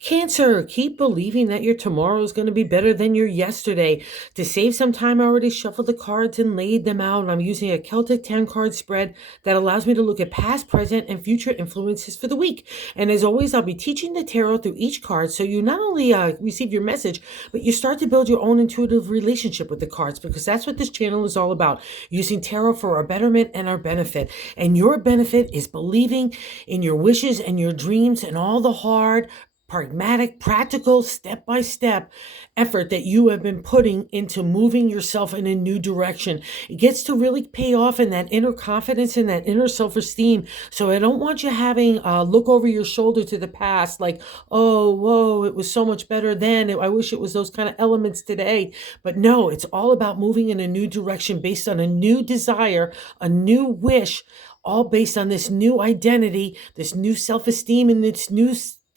Cancer, keep believing that your tomorrow is going to be better than your yesterday. To save some time, I already shuffled the cards and laid them out. I'm using a Celtic 10 card spread that allows me to look at past, present, and future influences for the week. And as always, I'll be teaching the tarot through each card so you not only receive your message, but you start to build your own intuitive relationship with the cards, because that's what this channel is all about, using tarot for our betterment and our benefit. And your benefit is believing in your wishes and your dreams and all the hard, pragmatic, practical, step-by-step effort that you have been putting into moving yourself in a new direction. It gets to really pay off in that inner confidence and that inner self-esteem. So I don't want you having a look over your shoulder to the past like, oh, whoa, it was so much better then. I wish it was those kind of elements today. But no, it's all about moving in a new direction based on a new desire, a new wish, all based on this new identity, this new self-esteem, and this new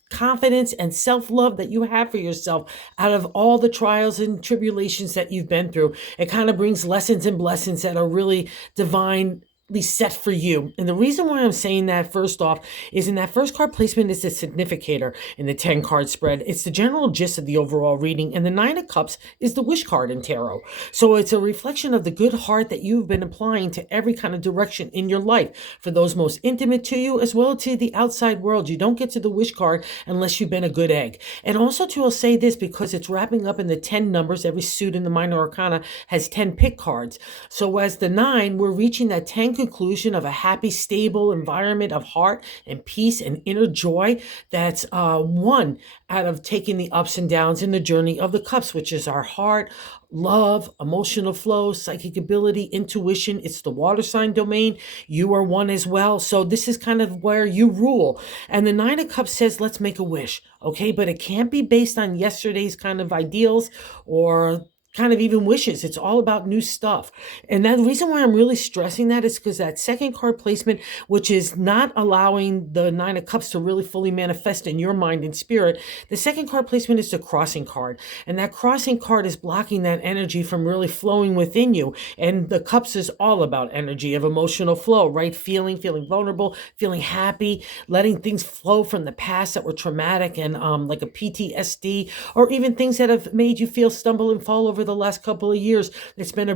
confidence and self-love that you have for yourself out of all the trials and tribulations that you've been through. It kind of brings lessons and blessings that are really divinely set for you. And the reason why I'm saying that, first off, is in that first card placement is the significator in the 10 card spread. It's the general gist of the overall reading, and the 9 of Cups is the wish card in tarot. So it's a reflection of the good heart that you've been applying to every kind of direction in your life, for those most intimate to you as well to the outside world. You don't get to the wish card unless you've been a good egg. And also too, I'll say this because it's wrapping up in the 10 numbers. Every suit in the minor arcana has 10 pick cards. So as the 9, we're reaching that 10 conclusion of a happy, stable environment of heart and peace and inner joy. That's one out of taking the ups and downs in the journey of the cups, which is our heart, love, emotional flow, psychic ability, intuition. It's the water sign domain. You are one as well. So this is kind of where you rule. And the 9 of Cups says, let's make a wish. Okay, but it can't be based on yesterday's kind of ideals or kind of even wishes. It's all about new stuff. And the reason why I'm really stressing that is because that second card placement, which is not allowing the 9 of Cups to really fully manifest in your mind and spirit, the second card placement is the crossing card. And that crossing card is blocking that energy from really flowing within you. And the Cups is all about energy of emotional flow, right? Feeling vulnerable, feeling happy, letting things flow from the past that were traumatic and like a PTSD, or even things that have made you feel stumble and fall over the last couple of years. It's been a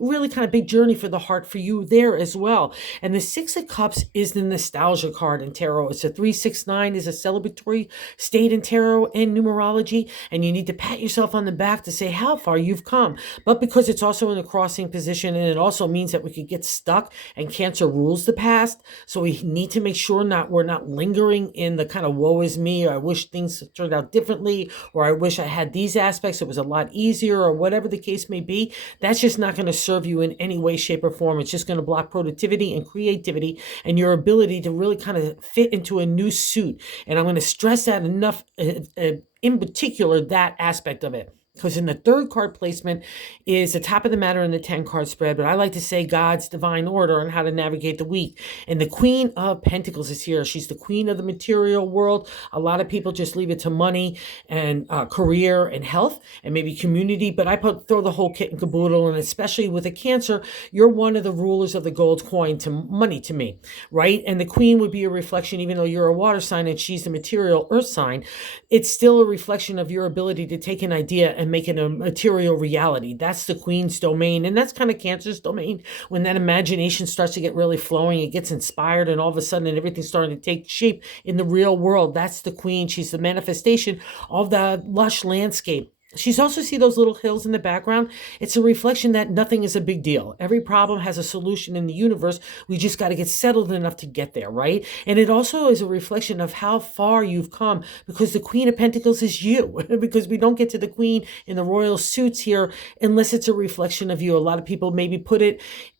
really kind of big journey for the heart for you there as well. And the 6 of Cups is the nostalgia card in tarot. It's a 369, is a celebratory state in tarot and numerology. And you need to pat yourself on the back to say how far you've come. But because it's also in a crossing position, and it also means that we could get stuck, and Cancer rules the past. So we need to make sure we're not lingering in the kind of woe is me, or I wish things turned out differently, or I wish I had these aspects, it was a lot easier, or whatever the case may be. That's just not going to serve you in any way, shape, or form. It's just going to block productivity and creativity and your ability to really kind of fit into a new suit. And I'm going to stress that enough, in particular, that aspect of it. Because in the third card placement is the top of the matter in the 10 card spread, but I like to say God's divine order on how to navigate the week. And the Queen of Pentacles is here. She's the queen of the material world. A lot of people just leave it to money and career and health and maybe community, but I throw the whole kit and caboodle. And especially with a Cancer, you're one of the rulers of the gold coin to money to me, right? And the Queen would be a reflection, even though you're a water sign and she's the material earth sign, it's still a reflection of your ability to take an idea and make it a material reality. That's the Queen's domain. And that's kind of Cancer's domain. When that imagination starts to get really flowing, it gets inspired, and all of a sudden everything's starting to take shape in the real world. That's the Queen. She's the manifestation of the lush landscape. She's also see those little hills in the background. It's a reflection that nothing is a big deal. Every problem has a solution in the universe. We just got to get settled enough to get there, right? And it also is a reflection of how far you've come, because the Queen of Pentacles is you. Because we don't get to the Queen in the royal suits here unless it's a reflection of you. A lot of people maybe put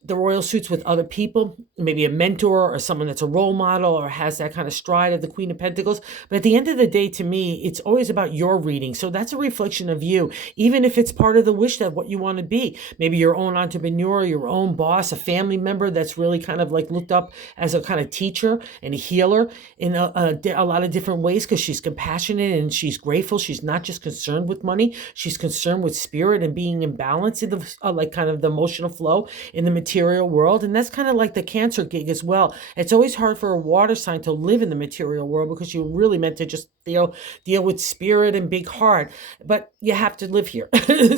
the royal suits with other people, maybe a mentor or someone that's a role model or has that kind of stride of the Queen of Pentacles. But at the end of the day, to me, it's always about your reading. So that's a reflection of of you, even if it's part of the wish that what you want to be. Maybe your own entrepreneur, your own boss, a family member that's really kind of like looked up as a kind of teacher and a healer in a lot of different ways, because she's compassionate and she's grateful. She's not just concerned with money. She's concerned with spirit and being in balance in the like kind of the emotional flow in the material world. And that's kind of like the Cancer gig as well. It's always hard for a water sign to live in the material world because you're really meant to just deal with spirit and big heart, but you have to live here.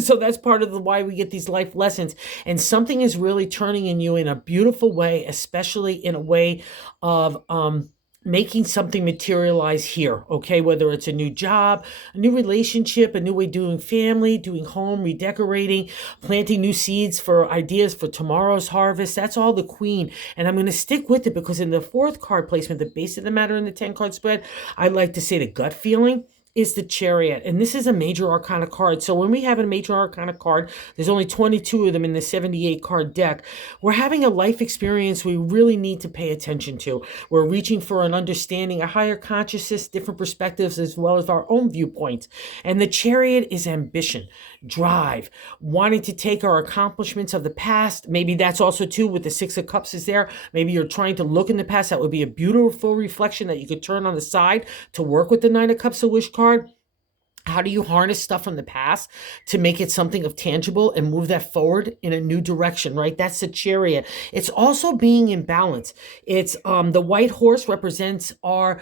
So that's part of why we get these life lessons. And something is really turning in you in a beautiful way, especially in a way of making something materialize here, okay? Whether it's a new job, a new relationship, a new way of doing family, doing home, redecorating, planting new seeds for ideas for tomorrow's harvest. That's all the Queen. And I'm going to stick with it because in the fourth card placement, the base of the matter in the 10 card spread, I like to say the gut feeling is the Chariot. And this is a major arcana card. So when we have a major arcana card, there's only 22 of them in the 78 card deck. We're having a life experience we really need to pay attention to. We're reaching for an understanding, a higher consciousness, different perspectives, as well as our own viewpoints. And the Chariot is ambition, drive, wanting to take our accomplishments of the past. Maybe that's also too with the 6 of Cups is there. Maybe you're trying to look in the past. That would be a beautiful reflection that you could turn on the side to work with the 9 of Cups, a wish card. How do you harness stuff from the past to make it something of tangible and move that forward in a new direction, right? That's the Chariot. It's also being in balance. It's the white horse represents our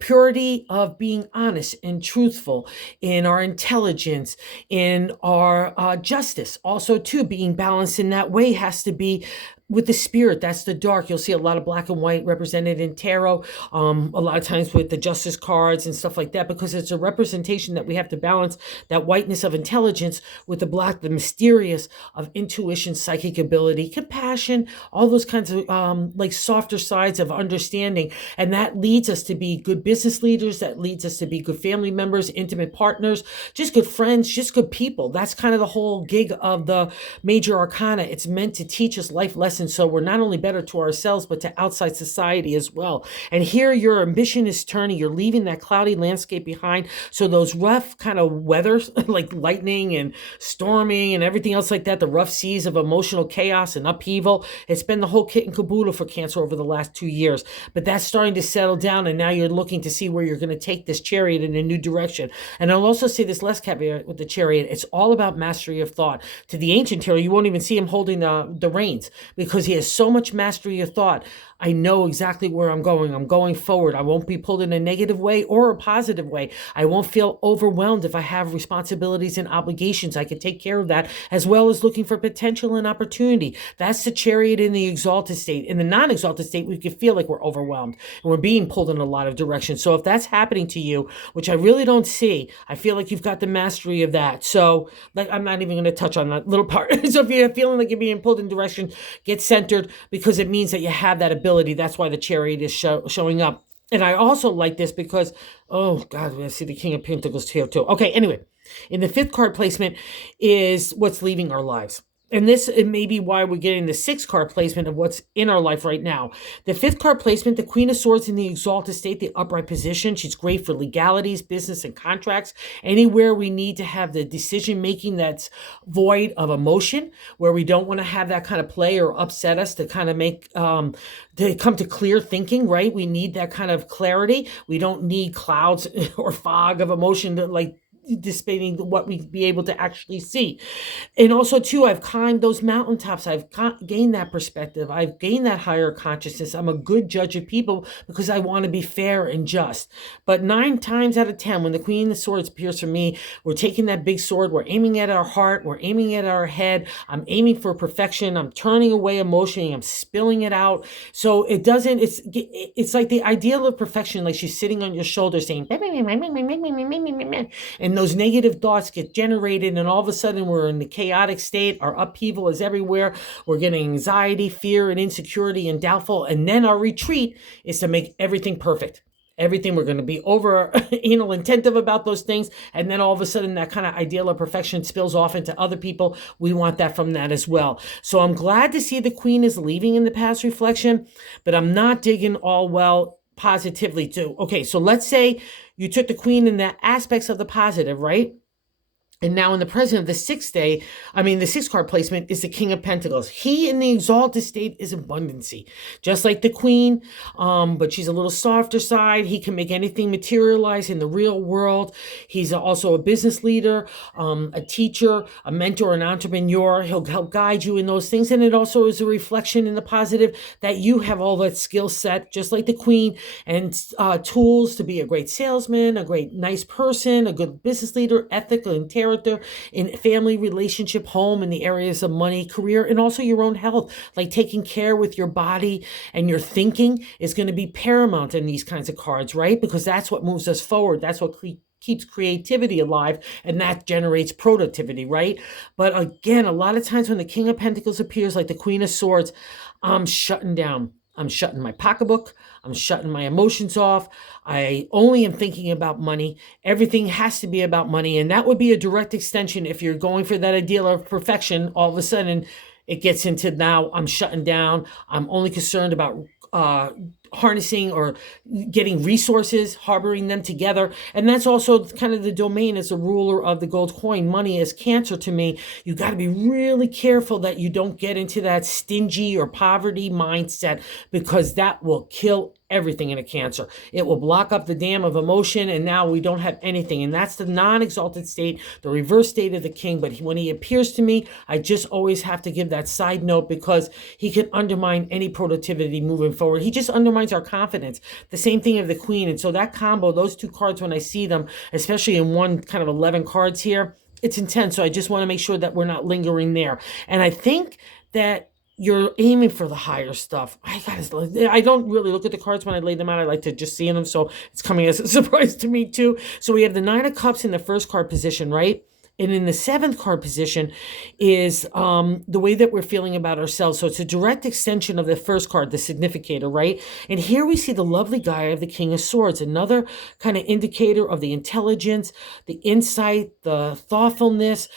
purity of being honest and truthful in our intelligence, in our justice. Also, too, being balanced in that way has to be with the spirit. That's the dark. You'll see a lot of black and white represented in tarot, a lot of times with the justice cards and stuff like that, because it's a representation that we have to balance that whiteness of intelligence with the black, the mysterious of intuition, psychic ability, compassion, all those kinds of like softer sides of understanding. And that leads us to be good business leaders. That leads us to be good family members, intimate partners, just good friends, just good people. That's kind of the whole gig of the major arcana. It's meant to teach us life lessons. So we're not only better to ourselves, but to outside society as well. And here your ambition is turning. You're leaving that cloudy landscape behind. So those rough kind of weather, like lightning and storming and everything else like that, the rough seas of emotional chaos and upheaval, it's been the whole kit and caboodle for Cancer over the last 2 years. But that's starting to settle down. And now you're looking to see where you're going to take this Chariot in a new direction. And I'll also say this last caveat with the Chariot. It's all about mastery of thought. To the ancient tarot, you won't even see him holding the reins, because he has so much mastery of thought. I know exactly where I'm going. I'm going forward. I won't be pulled in a negative way or a positive way. I won't feel overwhelmed if I have responsibilities and obligations. I can take care of that, as well as looking for potential and opportunity. That's the Chariot in the exalted state. In the non-exalted state, we can feel like we're overwhelmed and we're being pulled in a lot of directions. So if that's happening to you, which I really don't see, I feel like you've got the mastery of that. So like, I'm not even going to touch on that little part. So if you're feeling like you're being pulled in direction, get centered, because it means that you have that ability. That's why the Chariot is showing up. And I also like this because, oh God, I see the King of Pentacles here too. Okay, anyway, in the 5th card placement is what's leaving our lives. And this it may be why we're getting the 6th card placement of what's in our life right now. The 5th card placement, the Queen of Swords in the exalted state, the upright position. She's great for legalities, business, and contracts. Anywhere we need to have the decision making that's void of emotion, where we don't want to have that kind of play or upset us, to kind of make to come to clear thinking, right? We need that kind of clarity. We don't need clouds or fog of emotion to like dissipating what we'd be able to actually see. And also too, I've climbed those mountaintops. I've gained that perspective. I've gained that higher consciousness. I'm a good judge of people because I want to be fair and just. But 9 times out of 10, when the Queen of Swords appears for me, we're taking that big sword, we're aiming at our heart, we're aiming at our head. I'm aiming for perfection. I'm turning away emotion. I'm spilling it out. So it doesn't, it's like the ideal of perfection, like she's sitting on your shoulder saying, and those negative thoughts get generated, and all of a sudden we're in the chaotic state. Our upheaval is everywhere. We're getting anxiety, fear, and insecurity and doubtful. And then our retreat is to make everything perfect. Everything, we're going to be over anal intentive about those things. And then all of a sudden that kind of ideal of perfection spills off into other people. We want that from that as well. So I'm glad to see the Queen is leaving in the past reflection, but I'm not digging all well positively too. Okay, so let's say you took the Queen in the aspects of the positive, right? And now in the present of the the sixth card placement is the King of Pentacles. He in the exalted state is abundancy, just like the Queen, but she's a little softer side. He can make anything materialize in the real world. He's also a business leader, a teacher, a mentor, an entrepreneur. He'll help guide you in those things. And it also is a reflection in the positive that you have all that skill set, just like the Queen, and tools to be a great salesman, a great nice person, a good business leader, ethical and character, in family, relationship, home, in the areas of money, career, and also your own health. Like taking care with your body and your thinking is going to be paramount in these kinds of cards, right? Because that's what moves us forward. That's what keeps creativity alive, and that generates productivity, right? But again, a lot of times when the King of Pentacles appears, like the Queen of Swords, I'm shutting down. I'm shutting my pocketbook. I'm shutting my emotions off. I only am thinking about money. Everything has to be about money. And that would be a direct extension. If you're going for that ideal of perfection, all of a sudden it gets into, now I'm shutting down. I'm only concerned about harnessing or getting resources, harboring them together. And that's also kind of the domain as a ruler of the gold coin. Money is Cancer to me. You got to be really careful that you don't get into that stingy or poverty mindset, because that will kill everything in a Cancer. It will block up the dam of emotion, and now we don't have anything. And that's the non-exalted state, the reverse state of the King. But when he appears to me, I just always have to give that side note, because he can undermine any productivity moving forward. He just undermines our confidence. The same thing of the Queen. And so that combo, those two cards, when I see them, especially in one kind of 11 cards here, it's intense. So I just want to make sure that we're not lingering there. And I think that you're aiming for the higher stuff. I don't really look at the cards when I lay them out. I like to just see them. So it's coming as a surprise to me too. So we have the Nine of Cups in the first card position, right? And in the seventh card position is the way that we're feeling about ourselves. So it's a direct extension of the first card, the significator, right? And here we see the lovely guy of the King of Swords, another kind of indicator of the intelligence, the insight, the thoughtfulness,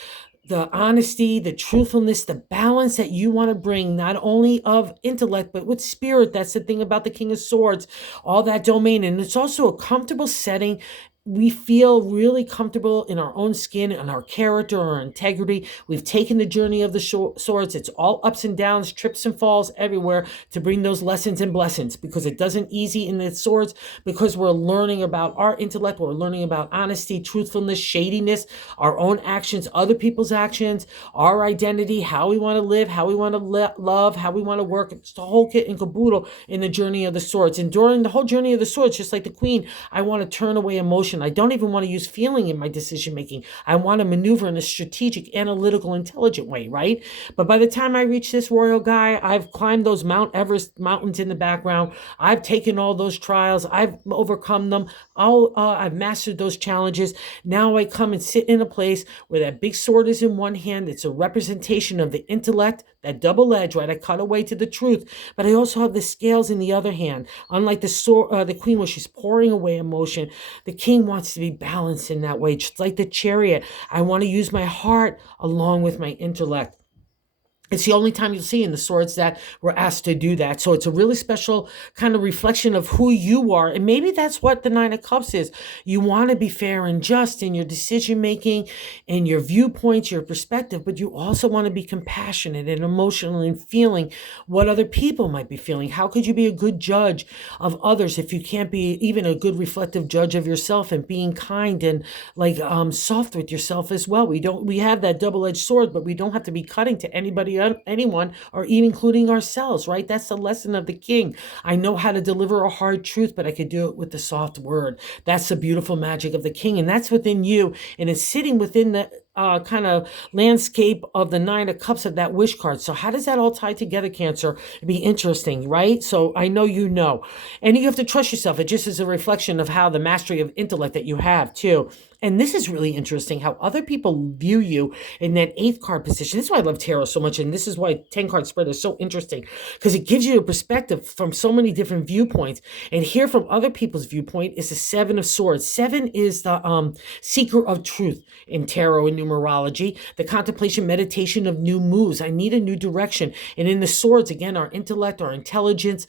the honesty, the truthfulness, the balance that you want to bring, not only of intellect, but with spirit. That's the thing about the King of Swords, all that domain. And it's also a comfortable setting. We feel really comfortable in our own skin and our character, our integrity. We've taken the journey of the swords. It's all ups and downs, trips and falls everywhere to bring those lessons and blessings, because it doesn't easy in the swords, because we're learning about our intellect. We're learning about honesty, truthfulness, shadiness, our own actions, other people's actions, our identity, how we want to live, how we want to love, how we want to work. It's the whole kit and caboodle in the journey of the swords. And during the whole journey of the swords, just like the Queen, I want to turn away emotion. I don't even want to use feeling in my decision making. I want to maneuver in a strategic, analytical, intelligent way, right? But by the time I reach this royal guy, I've climbed those Mount Everest mountains in the background. I've taken all those trials. I've overcome them. I've mastered those challenges. Now I come and sit in a place where that big sword is in one hand. It's a representation of the intellect, that double edge, right? I cut away to the truth, but I also have the scales in the other hand. Unlike the Queen, where she's pouring away emotion, the King wants to be balanced in that way. Just like the Chariot, I want to use my heart along with my intellect. It's the only time you'll see in the swords that we're asked to do that. So it's a really special kind of reflection of who you are. And maybe that's what the Nine of Cups is. You want to be fair and just in your decision making, in your viewpoints, your perspective, but you also want to be compassionate and emotional and feeling what other people might be feeling. How could you be a good judge of others if you can't be even a good reflective judge of yourself, and being kind and like soft with yourself as well? We have that double-edged sword, but we don't have to be cutting to anyone, or even including ourselves, right? That's the lesson of the King. I know how to deliver a hard truth, but I could do it with the soft word. That's the beautiful magic of the King, and that's within you, and it's sitting within the kind of landscape of the Nine of Cups of that wish card. So how does that all tie together, Cancer? It'd be interesting, right? So I know you know. And you have to trust yourself. It just is a reflection of how the mastery of intellect that you have too. And this is really interesting, how other people view you in that 8th card position. This is why I love tarot so much, and this is why 10-card spread is so interesting, because it gives you a perspective from so many different viewpoints. And here from other people's viewpoint is the 7 of Swords. 7 is the seeker of truth in tarot and numerology, the contemplation, meditation of new moves. I need a new direction. And in the Swords, again, our intellect, our intelligence,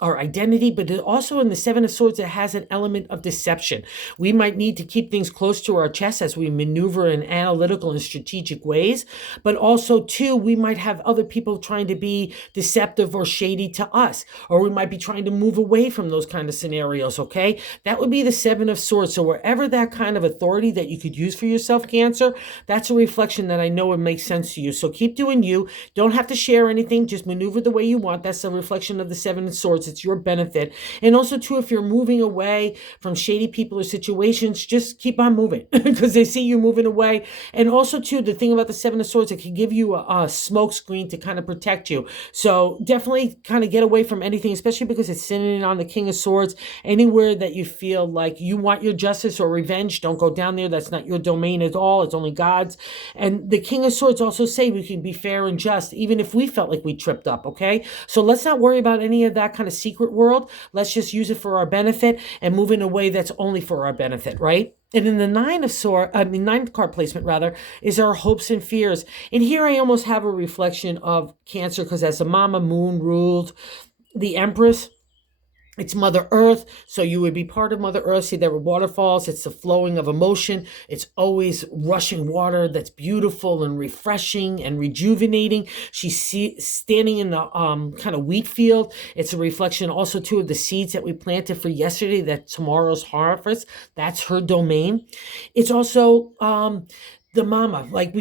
our identity, but also in the Seven of Swords, it has an element of deception. We might need to keep things close to our chest as we maneuver in analytical and strategic ways, but also too, we might have other people trying to be deceptive or shady to us, or we might be trying to move away from those kind of scenarios, okay? That would be the Seven of Swords. So wherever that kind of authority that you could use for yourself, Cancer, that's a reflection that I know it makes sense to you. So keep doing you. Don't have to share anything. Just maneuver the way you want. That's a reflection of the Seven of Swords. It's your benefit. And also too, if you're moving away from shady people or situations, just keep on moving because they see you moving away. And also too, the thing about the Seven of Swords, it can give you a smoke screen to kind of protect you. So definitely kind of get away from anything, especially because it's sitting on the King of Swords. Anywhere that you feel like you want your justice or revenge, don't go down there. That's not your domain at all. It's only God's. And the King of Swords also say we can be fair and just, even if we felt like we tripped up, okay? So let's not worry about any of that kind of secret world. Let's just use it for our benefit and move in a way that's only for our benefit, right? And in the ninth card placement rather, is our hopes and fears. And here I almost have a reflection of Cancer, because as the Mama Moon ruled the Empress, it's Mother Earth, so you would be part of Mother Earth. See, there were waterfalls. It's the flowing of emotion. It's always rushing water that's beautiful and refreshing and rejuvenating. She's standing in the kind of wheat field. It's a reflection also, too, of the seeds that we planted for yesterday, that tomorrow's harvest. That's her domain. It's also the mama, like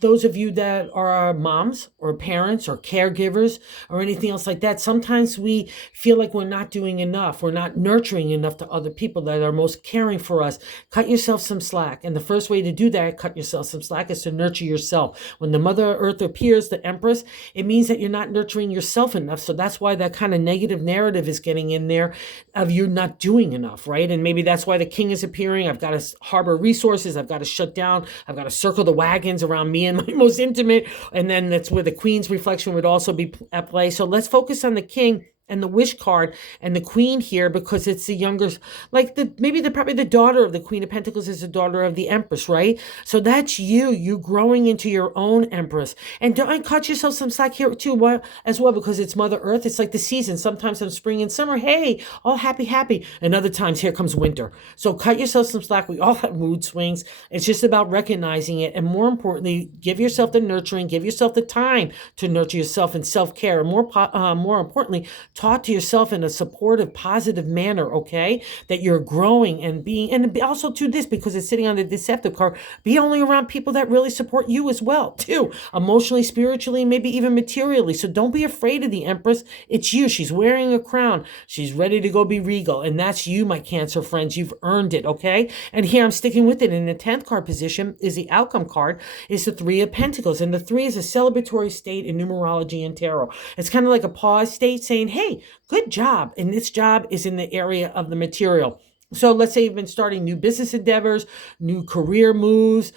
those of you that are moms or parents or caregivers or anything else like that, sometimes we feel like we're not doing enough. We're not nurturing enough to other people that are most caring for us. Cut yourself some slack. And the first way to do that, cut yourself some slack, is to nurture yourself. When the Mother Earth appears, the Empress, it means that you're not nurturing yourself enough. So that's why that kind of negative narrative is getting in there of you not doing enough, right? And maybe that's why the King is appearing. I've got to harbor resources. I've got to shut down. I've got to circle the wagons around me and my most intimate. And then that's where the Queen's reflection would also be at play. So let's focus on the King and the Wish card and the Queen here, because it's the younger, like probably the daughter of the Queen of Pentacles is the daughter of the Empress, right? So that's you growing into your own Empress. And don't cut yourself some slack here too, as well, because it's Mother Earth. It's like the season. Sometimes in spring and summer, hey, all happy. And other times here comes winter. So cut yourself some slack. We all have mood swings. It's just about recognizing it. And more importantly, give yourself the nurturing, give yourself the time to nurture yourself in self-care. And more importantly, talk to yourself in a supportive, positive manner, okay? That you're growing and being, and also to this, because it's sitting on the deceptive card, be only around people that really support you as well, too. Emotionally, spiritually, maybe even materially. So don't be afraid of the Empress. It's you. She's wearing a crown. She's ready to go be regal. And that's you, my Cancer friends. You've earned it, okay? And here I'm sticking with it. In the 10th card position is the outcome card, is the Three of Pentacles. And the 3 is a celebratory state in numerology and tarot. It's kind of like a pause state saying, hey, good job. And this job is in the area of the material. So let's say you've been starting new business endeavors, new career moves,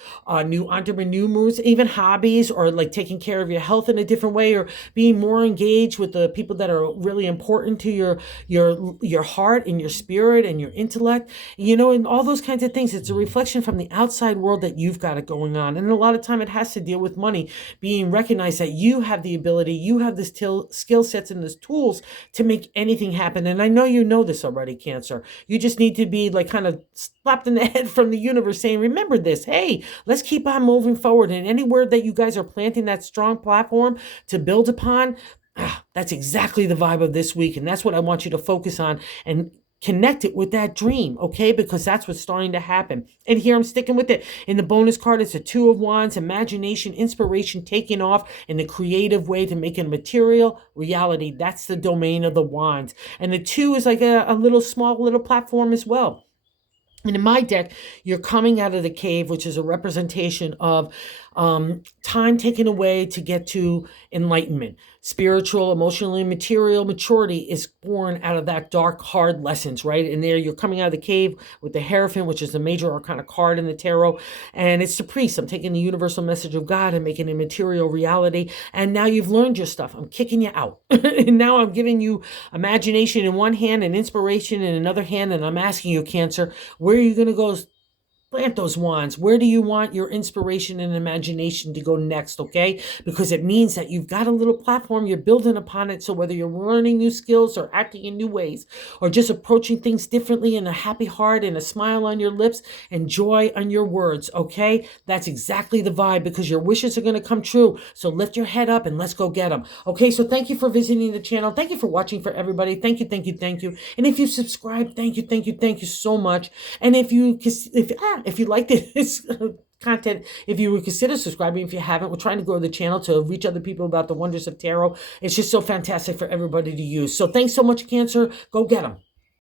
new entrepreneur moves, even hobbies, or like taking care of your health in a different way, or being more engaged with the people that are really important to your heart and your spirit and your intellect, and all those kinds of things. It's a reflection from the outside world that you've got it going on. And a lot of time it has to deal with money, being recognized that you have the ability, you have the skill sets and the tools to make anything happen. And I know you know this already, Cancer. You just need to be like kind of slapped in the head from the universe saying, remember this, hey, let's keep on moving forward. And anywhere that you guys are planting that strong platform to build upon, that's exactly the vibe of this week. And that's what I want you to focus on and connect it with that dream, okay? Because that's what's starting to happen. And here I'm sticking with it. In the bonus card, it's a Two of Wands, imagination, inspiration, taking off in a creative way to make a material reality. That's the domain of the Wands. And the 2 is like a small little platform as well. And in my deck, you're coming out of the cave, which is a representation of time taken away to get to enlightenment. Spiritual, emotionally, material maturity is born out of that dark, hard lessons, right? And there you're coming out of the cave with the Hierophant, which is the major arcana card in the tarot. And it's the priest. I'm taking the universal message of God and making it a material reality. And now you've learned your stuff. I'm kicking you out. And now I'm giving you imagination in one hand and inspiration in another hand. And I'm asking you, Cancer, where are you going to go plant those wands. Where do you want your inspiration and imagination to go next, okay? Because it means that you've got a little platform, you're building upon it. So whether you're learning new skills or acting in new ways, or just approaching things differently in a happy heart and a smile on your lips and joy on your words, okay? That's exactly the vibe, because your wishes are going to come true. So lift your head up and let's go get them. Okay, so thank you for visiting the channel. Thank you for watching, for everybody. Thank you, thank you, thank you. And if you subscribe, thank you, thank you, thank you so much. And if you like this content, if you would consider subscribing if you haven't. We're trying to grow the channel to reach other people about the wonders of tarot. It's just so fantastic for everybody to use. So thanks so much, Cancer. Go get them.